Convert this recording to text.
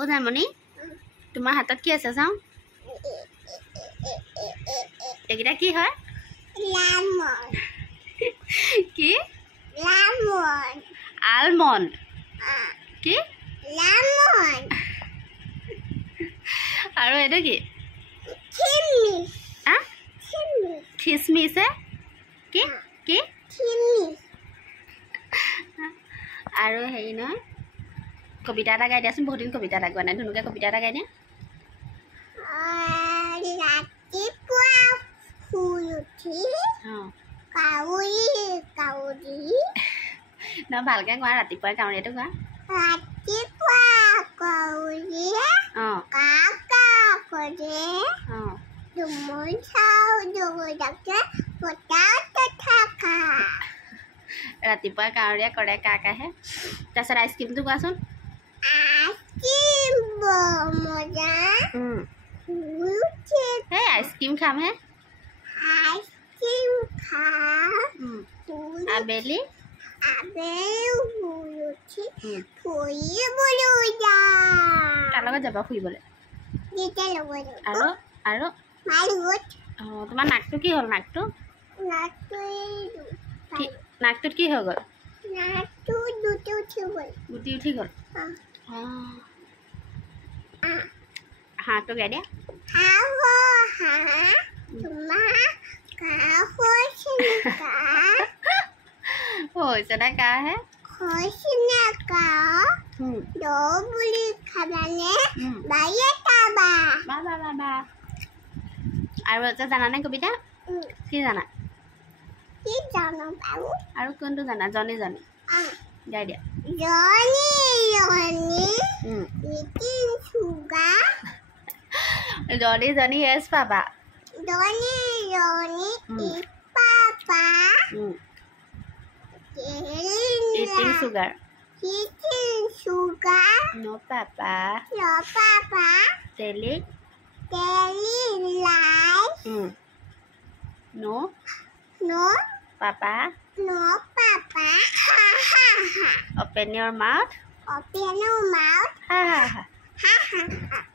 অ' জানমণি তোমাৰ হাতত কি আছে চাওঁ এইকেইটা কি হয় কি আলমণ্ড কি আৰু এইটো কি খিচমিচ কি কি আৰু হেৰি নহয় কবিতা এটা গাই দিয়াচোন বহুত দিন কবিতা এটা গোৱা নাই ধুনুকে কবিতা এটা গাই দিয়া নহয় ভালকৈ কোৱা ৰাতিপুৱাই কাউৰীটো কোৱা ৰাতিপুৱাই কাউৰীয়ে কৰে কা কাহে তাৰপিছত আইচক্ৰীমটো কোৱাচোন এই আইচক্ৰীম খাম হে আবেলি কাৰ লগত যাবা ফুৰিবলৈ আৰু অঁ তোমাৰ নাকটো কি হ'ল নাকটোত কি হৈ গ'ল গুটি উঠি গ'ল অঁ হাঁহটো গাই দিয়া হৈছে নে কা হে আৰু এটা জানানে কবিতা কি জানা আৰু কোনটো জানা জনি গাই দিয়া জনি য়েছ papa eating sugar no papa telling lies no papa open your mouth ha ha ha